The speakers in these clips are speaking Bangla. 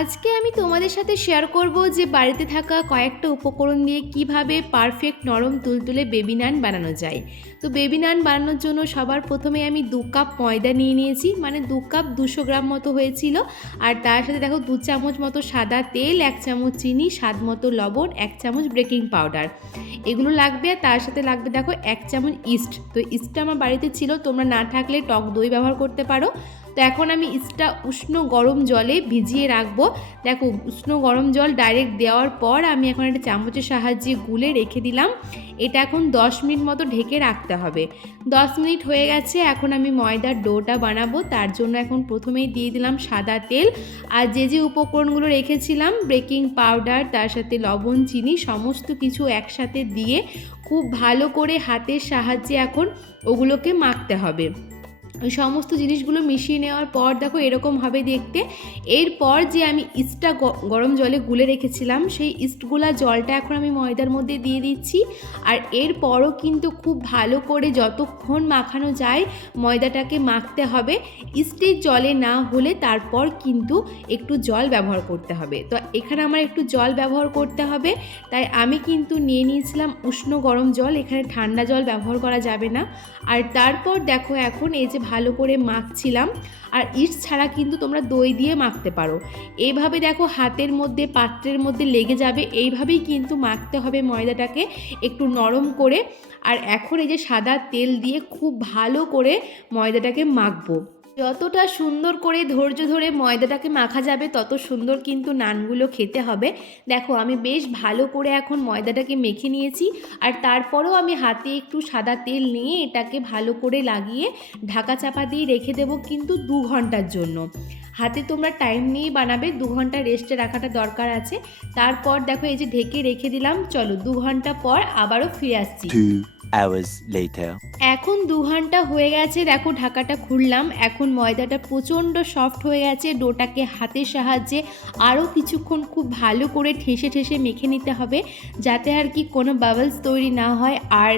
আজকে আমি তোমাদের সাথে শেয়ার করব যে বাড়িতে থাকা কয়েকটা উপকরণ দিয়ে কিভাবে পারফেক্ট নরম তুলতুলে বেবি নান বানানো যায়। তো বেবি নান বানানোর জন্য সবার প্রথমে আমি 2 কাপ ময়দা নিয়ে নিয়েছি, মানে 2 কাপ 200 গ্রাম মতো হয়েছিল। আর তার সাথে দেখো 2 চামচ মতো সাদা তেল, 1 চামচ চিনি, স্বাদ মতো লবণ, 1 চামচ বেকিং পাউডার, এগুলো লাগবে। আর তার সাথে লাগবে দেখো 1 চামচ ইস্ট। তো ইস্টটা আমার বাড়িতে ছিল, তোমরা না থাকলে টক দই ব্যবহার করতে পারো। তো এখন আমি ইস্টটা উষ্ণ গরম জলে ভিজিয়ে রাখবো। দেখো উষ্ণ গরম জল ডাইরেক্ট দেওয়ার পর আমি এখন একটা চামচের সাহায্যে গুলে রেখে দিলাম। এটা এখন 10 মিনিট মতো ঢেকে রাখতে হবে। 10 মিনিট হয়ে গেছে, এখন আমি ময়দার ডোটা বানাবো। তার জন্য এখন প্রথমেই দিয়ে দিলাম সাদা তেল, আর যে উপকরণগুলো রেখেছিলাম বেকিং পাউডার, তার সাথে লবণ, চিনি, সমস্ত কিছু একসাথে দিয়ে খুব ভালো করে হাতের সাহায্যে এখন ওগুলোকে মাখতে হবে। ওই সমস্ত জিনিসগুলো মিশিয়ে নেওয়ার পর দেখো এরকম হবে দেখতে। এরপর যে আমি ইস্টটা গরম জলে গুলে রেখেছিলাম, সেই ইস্টগুলা জলটা এখন আমি ময়দার মধ্যে দিয়ে দিচ্ছি। আর এরপরও কিন্তু খুব ভালো করে যতক্ষণ মাখানো যায় ময়দাটাকে মাখতে হবে। ইস্টের জলে না হলে তারপর কিন্তু একটু জল ব্যবহার করতে হবে। তো এখানে আমার একটু জল ব্যবহার করতে হবে, তাই আমি কিন্তু নিয়ে নিয়েছিলাম উষ্ণ গরম জল, এখানে ঠান্ডা জল ব্যবহার করা যাবে না। আর তারপর দেখো এখন এই যে ভালো করে মাখছিলাম। আর ইস্ট ছাড়া কিন্তু তোমরা দই দিয়ে মাখতে পারো। এইভাবে দেখো হাতের মধ্যে পাত্রের মধ্যে লেগে যাবে, এইভাবেই কিন্তু মাখতে হবে ময়দাটাকে একটু নরম করে। আর এখন এই যে সাদা তেল দিয়ে খুব ভালো করে ময়দাটাকে মাখবো। যতটা সুন্দর করে ধৈর্য ধরে ময়দাটাকে মাখা যাবে তত সুন্দর কিন্তু নানগুলো খেতে হবে। দেখো আমি বেশ ভালো করে এখন ময়দাটাকে মেখে নিয়েছি। আর তারপরেও আমি হাতে একটু সাদা তেল নিয়ে এটাকে ভালো করে লাগিয়ে ঢাকা চাপা দিয়ে রেখে দেবো কিন্তু 2 ঘন্টার জন্য। হাতে তোমরা টাইম নিয়েই বানাবে, 2 ঘন্টা রেস্টে রাখাটা দরকার আছে। তারপর দেখো এই যে ঢেকে রেখে দিলাম। চলো 2 ঘন্টা পর আবারও ফিরে আসছি। 2 hours later. এখন 2 ঘন্টা হয়ে গেছে, দেখো ঢাকাটা খুললাম। এখন ময়দাটা প্রচণ্ড সফট হয়ে গেছে। ডোটাকে হাতের সাহায্যে আরও কিছুক্ষণ খুব ভালো করে ঠেসে ঠেসে মেখে নিতে হবে, যাতে আর কি কোনো বাবলস তৈরি না হয়। আর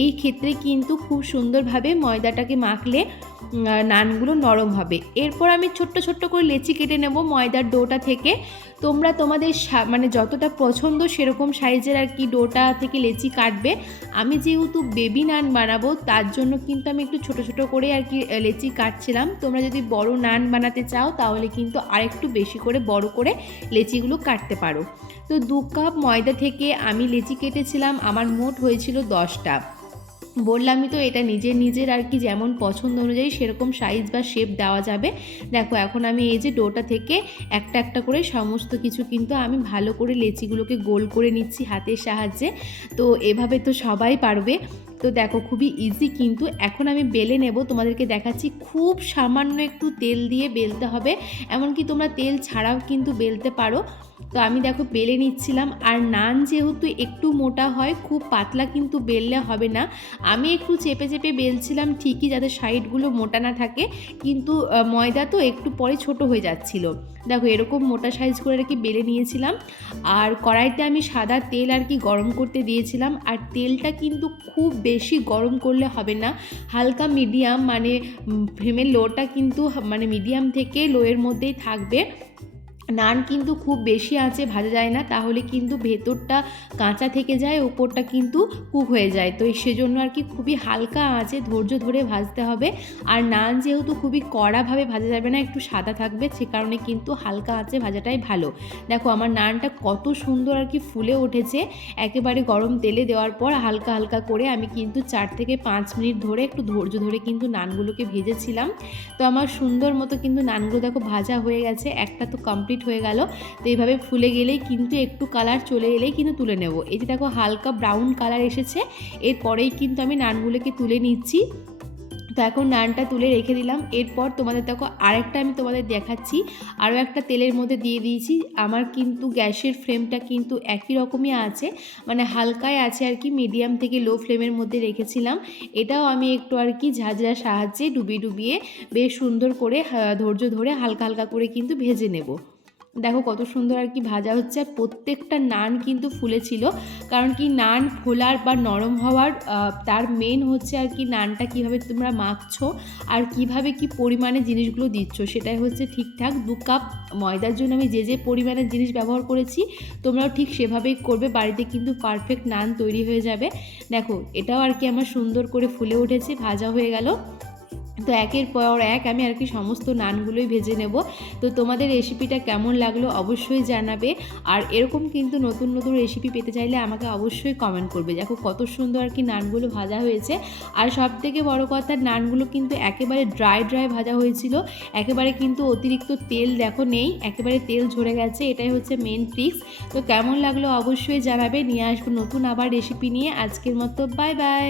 এই ক্ষেত্রে কিন্তু খুব সুন্দরভাবে ময়দাটাকে মাখলে নানগুলো নরম হবে। এরপর আমি ছোট্ট ছোট্ট করে লেচি কেটে নেব ময়দার ডোটা থেকে। তোমরা তোমাদের মানে যতটা পছন্দ সেরকম সাইজের আর কি ডোটা থেকে লেচি কাটবে। আমি যেহেতু বেবি নান বানাবো তার জন্য কিন্তু আমি একটু ছোট ছোট করে আর কি লেচি কাটছিলাম। তোমরা যদি বড় নান বানাতে চাও তাহলে কিন্তু আরেকটু বেশি করে বড় করে লেচিগুলো কাটতে পারো। তো 2 কাপ ময়দা থেকে আমি লেচি কেটেছিলাম, আমার মোট হয়েছিল 10টা। বললামই তো এটা নিজের আর কি যেমন পছন্দ অনুযায়ী সেরকম সাইজ বা শেপ দেওয়া যাবে। দেখো এখন আমি এই যে ডোটা থেকে একটা একটা করে সমস্ত কিছু কিন্তু আমি ভালো করে লেচিগুলোকে গোল করে নিচ্ছি হাতের সাহায্যে। তো এভাবে তো সবাই পারবে। তো দেখো খুবই ইজি কিন্তু। এখন আমি বেলে নেব, তোমাদেরকে দেখাচ্ছি। খুব সামান্য একটু তেল দিয়ে বেলতে হবে, এমনকি তোমরা তেল ছাড়াও কিন্তু বেলতে পারো। তো আমি দেখো বেলে নিচ্ছিলাম। আর নান যেহেতু একটু মোটা হয়, খুব পাতলা কিন্তু বেললে হবে না। আমি একটু চেপে চেপে বেলছিলাম ঠিকই, যাতে সাইডগুলো মোটা না থাকে, কিন্তু ময়দা তো একটু পরে ছোট হয়ে যাচ্ছিল। দেখো এরকম মোটা সাইজ করে আর কি বেলে নিয়েছিলাম। আর কড়াইতে আমি সাদা তেল আর কি গরম করতে দিয়েছিলাম। আর তেলটা কিন্তু খুব বেশি গরম করলে হবে না, হালকা মিডিয়াম, মানে ফ্লেমের লোটা কিন্তু মানে মিডিয়াম থেকে লোয়ের মধ্যেই থাকবে। নান কিন্তু খুব বেশি আঁচে ভাজা যায় না, তাহলে কিন্তু ভেতরটা কাঁচা থেকে যায়, উপরটা কিন্তু কুক হয়ে যায়। তো সেজন্য আর কি খুবই হালকা আঁচে ধৈর্য ধরে ভাজতে হবে। আর নান যেহেতু খুবই কড়াভাবে ভাজা যাবে না, একটু সাদা থাকবে, সে কারণে কিন্তু হালকা আঁচে ভাজাটাই ভালো। দেখো আমার নানটা কত সুন্দর আর কি ফুলে উঠেছে। একেবারে গরম তেলে দেওয়ার পর হালকা হালকা করে আমি কিন্তু 4 থেকে 5 মিনিট ধরে একটু ধৈর্য ধরে কিন্তু নানগুলোকে ভেজেছিলাম। তো আমার সুন্দর মতো কিন্তু নানগুলো দেখো ভাজা হয়ে গেছে, একটা তো কমপ্লিট হয়ে গেল। তো এইভাবে ফুলে গেলেই কিন্তু একটু কালার চলে এলেই কিন্তু তুলে নেব। এই যে দেখো হালকা ব্রাউন কালার এসেছে, এরপরেই কিন্তু আমি নানগুলোকে তুলে নিচ্ছি। তো এখন নানটা তুলে রেখে দিলাম। এরপর তোমাদের দেখো আরেকটা আমি তোমাদের দেখাচ্ছি। আরও একটা তেলের মধ্যে দিয়ে দিয়েছি। আমার কিন্তু গ্যাসের ফ্লেমটা কিন্তু একই রকমই আছে, মানে হালকায় আছে আর কি, মিডিয়াম থেকে লো ফ্লেমের মধ্যে রেখেছিলাম। এটাও আমি একটু আর কি ঝাঁঝরার সাহায্যে ডুবিয়ে বেশ সুন্দর করে ধৈর্য ধরে হালকা হালকা করে কিন্তু ভেজে নেব। দেখো কত সুন্দর আর কি ভাজা হচ্ছে, আর প্রত্যেকটা নান কিন্তু ফুলেছিল। কারণ কি নান ফোলার বা নরম হওয়ার তার মেন হচ্ছে আর কি নানটা কীভাবে তোমরা মাখছো আর কিভাবে কি পরিমাণে জিনিসগুলো দিচ্ছ, সেটাই হচ্ছে ঠিকঠাক। 2 কাপ ময়দার জন্য আমি যে পরিমাণের জিনিস ব্যবহার করেছি তোমরাও ঠিক সেভাবেই করবে, বাড়িতে কিন্তু পারফেক্ট নান তৈরি হয়ে যাবে। দেখো এটাও আর কি আমার সুন্দর করে ফুলে উঠেছে, ভাজা হয়ে গেল। তো একের পর এক আমি আর কি সমস্ত নানগুলোই ভেজে নেব। তো তোমাদের রেসিপিটা কেমন লাগলো অবশ্যই জানাবে, আর এরকম কিন্তু নতুন নতুন রেসিপি পেতে চাইলে আমাকে অবশ্যই কমেন্ট করবে। দেখো কত সুন্দর আর কি নানগুলো ভাজা হয়েছে, আর সবথেকে বড় কথা নানগুলো কিন্তু একেবারে ড্রাই ভাজা হয়েছিল, একেবারে কিন্তু অতিরিক্ত তেল দেখো নেই, একেবারে তেল ঝরে গেছে, এটাই হচ্ছে মেন ট্রিক্স। তো কেমন লাগলো অবশ্যই জানাবে, নিয়ে আসবো নতুন আবার রেসিপি নিয়ে। আজকের মতো বাই বাই।